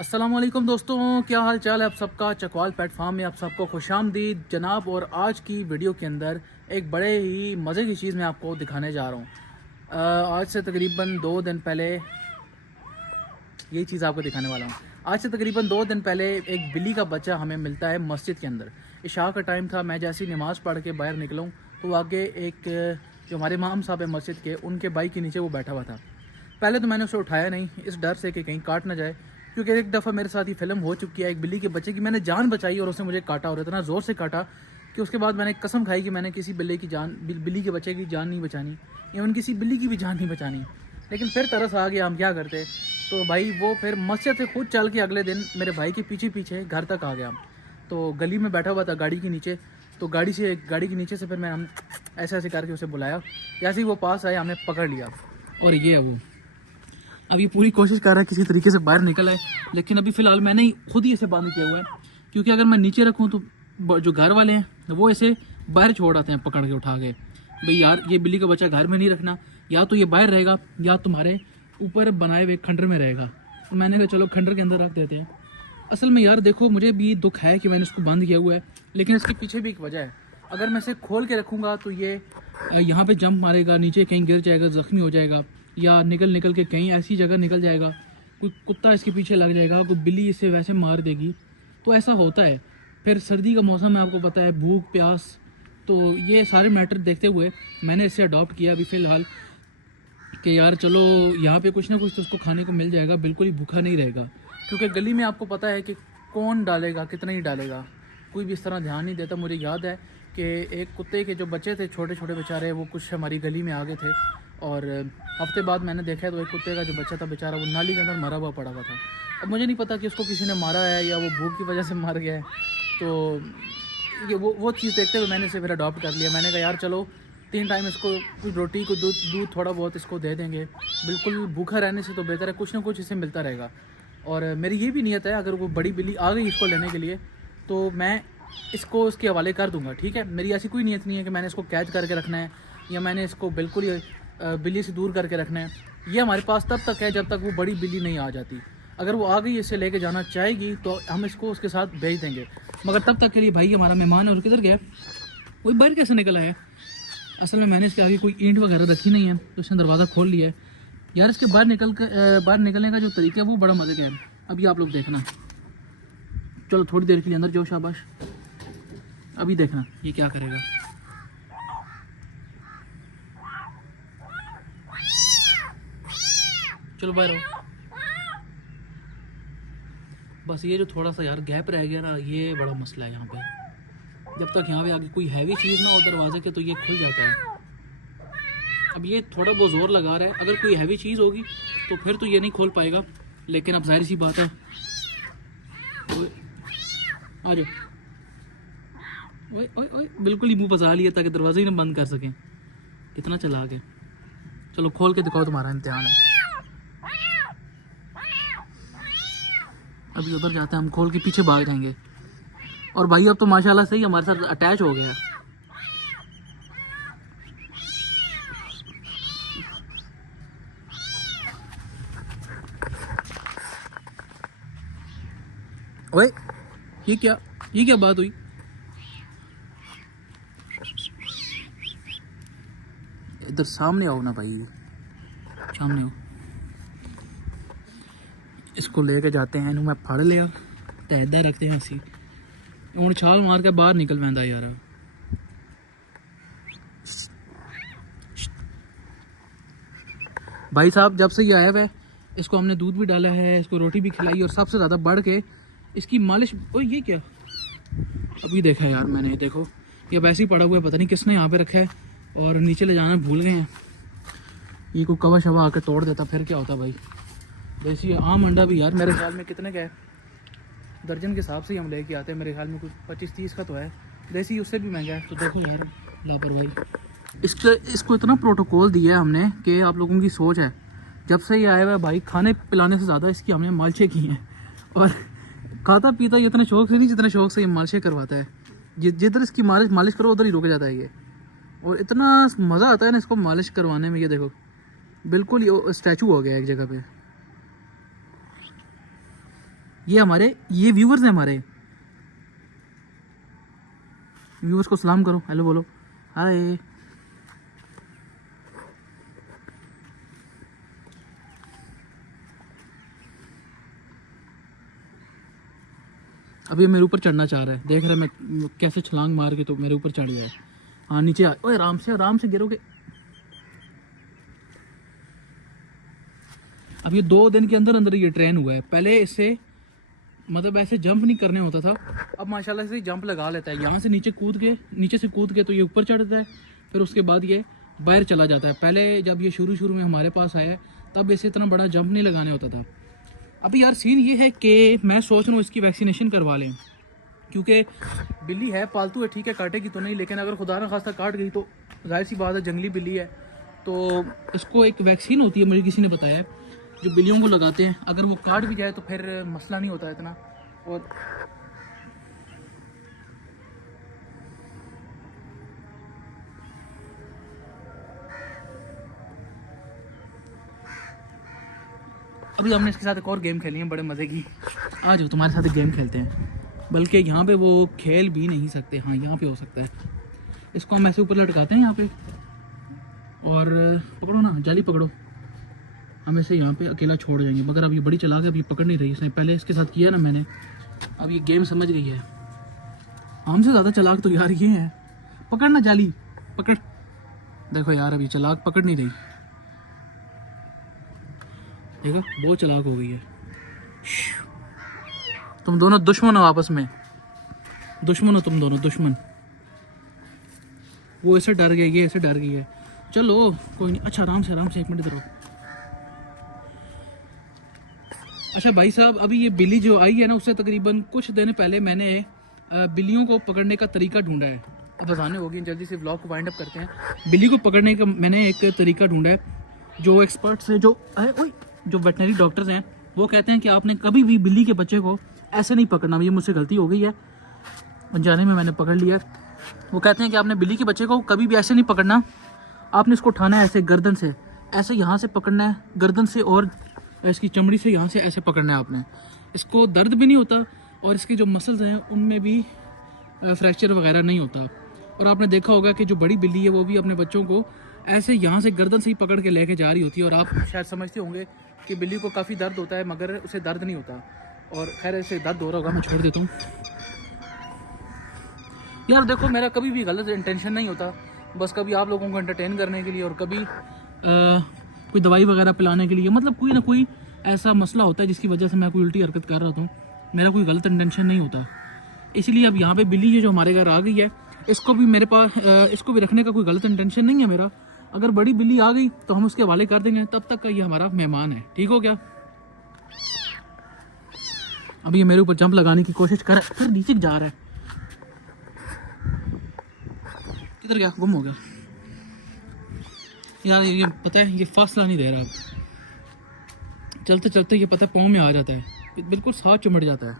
अस्सलामुअलैकुम दोस्तों, क्या हाल चाल है आप सबका। चकवाल पेट फार्म में आप सबको खुशामदीद जनाब। और आज की वीडियो के अंदर एक बड़े ही मज़े की चीज़ मैं आपको दिखाने जा रहा हूँ। आज से तकरीबन 2 दिन पहले यही चीज़ आपको दिखाने वाला हूँ। आज से तकरीबन 2 दिन पहले एक बिल्ली का बच्चा हमें मिलता है मस्जिद के अंदर। इशा का टाइम था, मैं जैसे ही नमाज़ पढ़ के बाहर निकलूँ तो आगे एक जो हमारे इमाम साहब है मस्जिद के, उनके बाइक के नीचे वो बैठा हुआ था। पहले तो मैंने उसे उठाया नहीं, इस डर से कि कहीं काट ना जाए, क्योंकि एक दफ़ा मेरे साथ ही फिल्म हो चुकी है एक बिल्ली के बच्चे की। मैंने जान बचाई और उसने मुझे काटा, और इतना ज़ोर से काटा कि उसके बाद मैंने कसम खाई कि मैंने किसी बिल्ली के बच्चे की जान नहीं बचानी, इवन किसी बिल्ली की भी जान नहीं बचानी। लेकिन फिर तरस आ गया, हम क्या करते। तो भाई वो फिर मस्जिद से खुद चल के अगले दिन मेरे भाई के पीछे पीछे घर तक आ गया। तो गली में बैठा हुआ था गाड़ी के नीचे, तो गाड़ी के नीचे से फिर हम ऐसे ऐसे करके उसे बुलाया। जैसे ही वो पास आया हमने पकड़ लिया, और ये है वो। अब ये पूरी कोशिश कर रहा है किसी तरीके से बाहर निकल आए, लेकिन अभी फ़िलहाल मैंने ही खुद ही इसे बंद किया हुआ है, क्योंकि अगर मैं नीचे रखूँ तो जो घर वाले हैं वो इसे बाहर छोड़ आते हैं पकड़ के उठा के। भाई यार, ये बिल्ली का बच्चा घर में नहीं रखना, या तो ये बाहर रहेगा या तुम्हारे ऊपर बनाए हुए खंडर में रहेगा। तो मैंने कहा चलो खंडर के अंदर रख देते हैं। असल में यार देखो, मुझे भी दुख है कि मैंने इसको बंद किया हुआ है, लेकिन इसके पीछे भी एक वजह है। अगर मैं इसे खोल के रखूँगा तो ये यहाँ पे जंप मारेगा, नीचे कहीं गिर जाएगा, ज़ख्मी हो जाएगा, या निकल के कहीं ऐसी जगह निकल जाएगा, कोई कुत्ता इसके पीछे लग जाएगा, कोई बिल्ली इसे वैसे मार देगी। तो ऐसा होता है। फिर सर्दी का मौसम है, आपको पता है, भूख प्यास, तो ये सारे मैटर देखते हुए मैंने इसे अडॉप्ट किया अभी फ़िलहाल कि यार चलो यहाँ पे कुछ ना कुछ तो उसको खाने को मिल जाएगा, बिल्कुल ही भूखा नहीं रहेगा। क्योंकि गली में आपको पता है कि कौन डालेगा, कितना ही डालेगा, कोई भी इस तरह ध्यान नहीं देता। मुझे याद है कि एक कुत्ते के जो बच्चे थे, छोटे छोटे बेचारे, वो कुछ हमारी गली में आ गए थे, और हफ्ते बाद मैंने देखा तो एक कुत्ते का जो बच्चा था बेचारा, वो नाली के अंदर मरा हुआ पड़ा हुआ था। अब मुझे नहीं पता कि उसको किसी ने मारा है या वो भूख की वजह से मर गया है। तो ये वो चीज़ देखते हुए मैंने इसे फिर अडॉप्ट कर लिया। मैंने कहा यार चलो 3 टाइम इसको कुछ रोटी को दूध थोड़ा बहुत इसको दे देंगे, बिल्कुल भूखा रहने से तो बेहतर है, कुछ ना कुछ इसे मिलता रहेगा। और मेरी ये भी नीयत है, अगर वो बड़ी बिल्ली आ गई इसको लेने के लिए तो मैं इसको इसके हवाले कर दूंगा, ठीक है। मेरी ऐसी कोई नीयत नहीं है कि मैंने इसको कैद करके रखना है या मैंने इसको बिल्कुल ही बिल्ली से दूर करके रखना है। ये हमारे पास तब तक है जब तक वो बड़ी बिल्ली नहीं आ जाती। अगर वो आ गई इसे लेके जाना चाहेगी तो हम इसको उसके साथ भेज देंगे, मगर तब तक के लिए भाई हमारा मेहमान है और किधर गया, कोई बाहर कैसे निकला है। असल में मैंने इसके आगे कोई ईंट वगैरह रखी नहीं है, तो इसने दरवाज़ा खोल लिया है। यार इसके बाहर निकलने का जो तरीका है वो बड़ा मज़े का है। अभी आप लोग देखना, चलो थोड़ी देर के लिए अंदर जाओ, शाबाश। अभी देखना ये क्या करेगा। चलो बाहर आओ। बस ये जो थोड़ा सा यार गैप रह गया ना, ये बड़ा मसला है यहाँ पे। जब तक यहाँ पे आगे कोई हैवी चीज़ ना हो दरवाजे के तो ये खुल जाता है। अब ये थोड़ा बहुत ज़ोर लगा रहा है, अगर कोई हैवी चीज़ होगी तो फिर तो ये नहीं खोल पाएगा। लेकिन अब जाहिर सी बात है, आ जाओ। ओए ओए ओए, बिल्कुल ही मुंह फंसा लिया ताकि दरवाजे ही ना बंद कर सकें। कितना चला के, चलो खोल के दिखाओ, तुम्हारा इम्तिहान है। अभी उधर जाते हैं हम, खोल के पीछे भाग जाएंगे। और भाई अब तो माशाल्लाह सही हमारे साथ अटैच हो गया है। ओए ये क्या बात हुई। इधर सामने आओ ना भाई, सामने आओ। इसको लेके जाते हैं, इन्हों मैं फड़ लिया तो इधर रखते हैं असी हूँ छाल मार के बाहर निकल पैंदा यार। भाई साहब जब से ये आया हुआ है, इसको हमने दूध भी डाला है, इसको रोटी भी खिलाई, और सबसे ज़्यादा बढ़ के इसकी मालिश। ओ ये क्या, अभी देखा यार मैंने, देखो ये वैसे ही पड़ा हुआ है, पता नहीं किसने यहाँ पे रखा है, और नीचे ले जाना भूल गए हैं। ये कोई कवा शवा आकर तोड़ देता फिर क्या होता भाई। वैसे आम अंडा भी यार मेरे ख्याल में कितने का है, दर्जन के हिसाब से ही हम लेके आते हैं, मेरे ख्याल में कुछ 25-30 का तो है। देसी उससे भी महंगा है। तो देखो यार लापरवाही। इसको इतना प्रोटोकॉल दिया है हमने कि आप लोगों की सोच है, जब से ये आया हुआ है भाई, खाने पिलाने से ज़्यादा इसकी हमने मालशे की हैं। और खाता पीता ये इतने शौक से नहीं जितने शौक से ये मालशे करवाता है। जिधर इसकी मालिश करो उधर ही रुक जाता है ये, और इतना मज़ा आता है ना इसको मालिश करवाने में। ये देखो बिल्कुल ये स्टैचू हो गया एक जगह पे। ये व्यूवर्स हैं हमारे। व्यूवर्स को सलाम करो, हेलो बोलो, हाय। अभी मेरे ऊपर चढ़ना चाह रहा है, देख रहा है मैं कैसे छलांग मार के तो मेरे ऊपर चढ़ गया है। हाँ नीचे आ, ओए आराम से गिरोगे। अब ये 2 दिन के अंदर अंदर ये ट्रेन हुआ है। पहले इससे मतलब ऐसे जंप नहीं करने होता था, अब माशाल्लाह से जंप लगा लेता है। यहाँ से नीचे कूद के तो ये ऊपर चढ़ता है, फिर उसके बाद ये बाहर चला जाता है। पहले जब ये शुरू में हमारे पास आया तब ऐसे इतना बड़ा जंप नहीं लगाने होता था। अभी यार सीन ये है कि मैं सोच रहा हूँ इसकी वैक्सीनेशन करवा लें, क्योंकि बिल्ली है, पालतू है, ठीक है, काटेगी तो नहीं, लेकिन अगर खुदा न खास्ता काट गई तो जाहिर सी बात है, जंगली बिल्ली है, तो इसको एक वैक्सीन होती है, मुझे किसी ने बताया है, जो बिल्लियों को लगाते हैं। अगर वो काट भी जाए तो फिर मसला नहीं होता इतना। और अभी हमने इसके साथ एक और गेम खेली है बड़े मज़े की। आ जाओ तुम्हारे साथ एक गेम खेलते हैं, बल्कि यहाँ पे वो खेल भी नहीं सकते। हाँ यहाँ पे हो सकता है। इसको हम ऐसे ऊपर लटकाते हैं यहाँ पे, और पकड़ो ना, जाली पकड़ो। हम ऐसे यहाँ पे अकेला छोड़ जाएंगे, मगर अब ये बड़ी चला के अभी पकड़ नहीं रही। इसने पहले इसके साथ किया ना मैंने, अब ये गेम समझ गई है। हमसे ज़्यादा चलाक तो यार ये है। पकड़ना जाली, पकड़। देखो यार अभी चलाक पकड़ नहीं रही, देखो बहुत चलाक हो गई है। तुम दोनों दुश्मन हो आपस में, दुश्मन हो तुम दोनों, दुश्मन। वो ऐसे डर गया, ये ऐसे डर गई है। चलो कोई नहीं, अच्छा आराम से 1 मिनट इधर आओ। अच्छा भाई साहब, अभी ये बिल्ली जो आई है ना, उससे तकरीबन कुछ दिन पहले मैंने बिल्लियों को पकड़ने का तरीका ढूंढा है। तो बताने होगी, जल्दी से व्लॉग को वाइंड अप करते हैं। बिल्ली को पकड़ने का मैंने एक तरीका ढूंढा है, जो एक्सपर्ट्स हैं, जो वेटनरी डॉक्टर्स हैं, वो कहते हैं कि आपने कभी भी बिल्ली के बच्चे को ऐसे नहीं पकड़ना। ये मुझसे गलती हो गई है, अनजाने में मैंने पकड़ लिया। वो कहते हैं कि आपने बिल्ली के बच्चे को कभी भी ऐसे नहीं पकड़ना, आपने इसको उठाना है ऐसे गर्दन से, ऐसे यहाँ से पकड़ना है गर्दन से, और इसकी चमड़ी से यहाँ से ऐसे पकड़ना है आपने। इसको दर्द भी नहीं होता, और इसके जो मसल्स हैं उनमें भी फ्रैक्चर वगैरह नहीं होता। और आपने देखा होगा कि जो बड़ी बिल्ली है वो भी अपने बच्चों को ऐसे यहाँ से गर्दन से ही पकड़ के लेके जा रही होती है। और आप शायद समझते होंगे कि बिल्ली को काफ़ी दर्द होता है, मगर उसे दर्द नहीं होता। और खैर ऐसे दर्द हो रहा होगा, मैं छोड़ देता हूँ। यार देखो, मेरा कभी भी गलत इंटेंशन नहीं होता, बस कभी आप लोगों को एंटरटेन करने के लिए, और कभी कोई दवाई वगैरह पिलाने के लिए। मतलब कोई ना कोई ऐसा मसला होता है जिसकी वजह से मैं कोई उल्टी हरकत कर रहा हूँ। मेरा कोई गलत इंटेंशन नहीं होता। इसलिए अब यहाँ पे बिल्ली जो हमारे घर आ गई है, इसको भी मेरे पास इसको भी रखने का कोई गलत इंटेंशन नहीं है मेरा। अगर बड़ी बिल्ली आ गई तो हम उसके हवाले कर देंगे, तब तक का ये हमारा मेहमान है, ठीक हो क्या। अभी ये मेरे ऊपर जंप लगाने की कोशिश कर, फिर नीचे जा रहा है। किधर गया, गुम हो गया यार। ये पता है ये फासला नहीं दे रहा। चलते चलते ये पता है पाँव में आ जाता है, बिल्कुल साथ चिमट जाता है।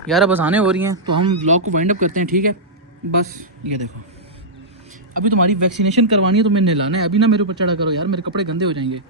11 बस आने हो रही हैं, तो हम ब्लॉग को वाइंड अप करते हैं, ठीक है। बस ये देखो, अभी तुम्हारी वैक्सीनेशन करवानी है तो मैंने लाना है। अभी ना मेरे ऊपर चढ़ा करो यार, मेरे कपड़े गंदे हो जाएंगे।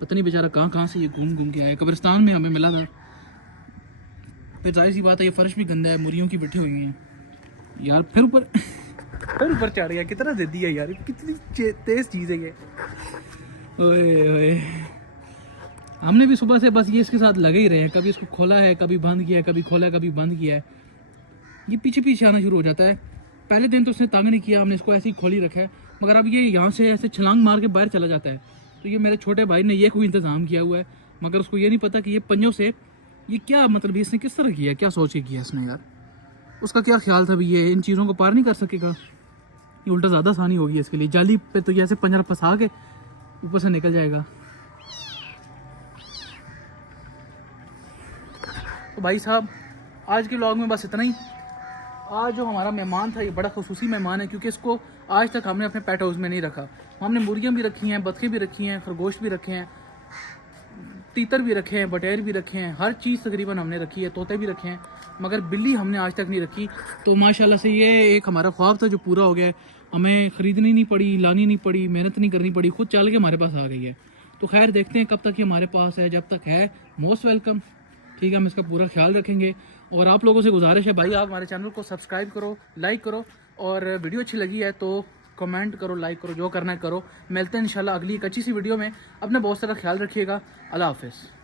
पता नहीं बेचारा कहाँ से ये घूम के आया। कब्रिस्तान में हमें मिला था, फिर जाहिर सी बात है ये फर्श भी गंदा है, मुर्गियों की बैठी हुई हैं यार। फिर ऊपर चढ़ गया। कितना जिद्दी है यार, कितनी तेज चीज़ है ये। ओए हमने भी सुबह से बस ये इसके साथ लगे ही रहे हैं। कभी इसको खोला है, कभी बंद किया है, कभी खोला है, कभी बंद किया है। ये पीछे आना शुरू हो जाता है। पहले दिन तो उसने तंग नहीं किया, हमने इसको ऐसे ही खोली रखा है, मगर अब ये यहाँ से ऐसे छलांग मार के बाहर चला जाता है। तो ये मेरे छोटे भाई ने ये कोई इंतज़ाम किया हुआ है, मगर उसको ये नहीं पता कि ये पंजों से ये क्या मतलब इसने किस तरह किया, क्या सोच के किया इसने यार। उसका क्या ख्याल था भी ये इन चीज़ों को पार नहीं कर सकेगा, ये उल्टा ज़्यादा आसानी होगी इसके लिए। जाली पे तो ये ऐसे पंजरा फंसा के ऊपर से निकल जाएगा। तो भाई साहब आज के व्लॉग में बस इतना ही। आज जो हमारा मेहमान था ये बड़ा खुसूसी मेहमान है, क्योंकि इसको आज तक हमने अपने पेट हाउस में नहीं रखा। हमने मुर्गियाँ भी रखी हैं, बतखें भी रखी हैं, खरगोश भी रखे हैं, तीतर भी रखे हैं, बटेर भी रखे हैं, हर चीज़ तकरीबन हमने रखी है, तोते भी रखे हैं, मगर बिल्ली हमने आज तक नहीं रखी। तो माशाल्लाह से ये एक हमारा ख्वाब था जो पूरा हो गया। हमें ख़रीदनी नहीं पड़ी, लानी नहीं पड़ी, मेहनत नहीं करनी पड़ी, खुद चल के हमारे पास आ गई है। तो खैर देखते हैं कब तक ये हमारे पास है। जब तक है मोस्ट वेलकम, ठीक है, हम इसका पूरा ख्याल रखेंगे। और आप लोगों से गुजारिश है भाई, आप हमारे चैनल को सब्सक्राइब करो, लाइक करो, और वीडियो अच्छी लगी है तो कमेंट करो, लाइक करो, जो करना है करो। मिलते हैं इंशाल्लाह अगली एक अच्छी सी वीडियो में। अपना बहुत सारा ख्याल रखिएगा। अल्लाह हाफिज़।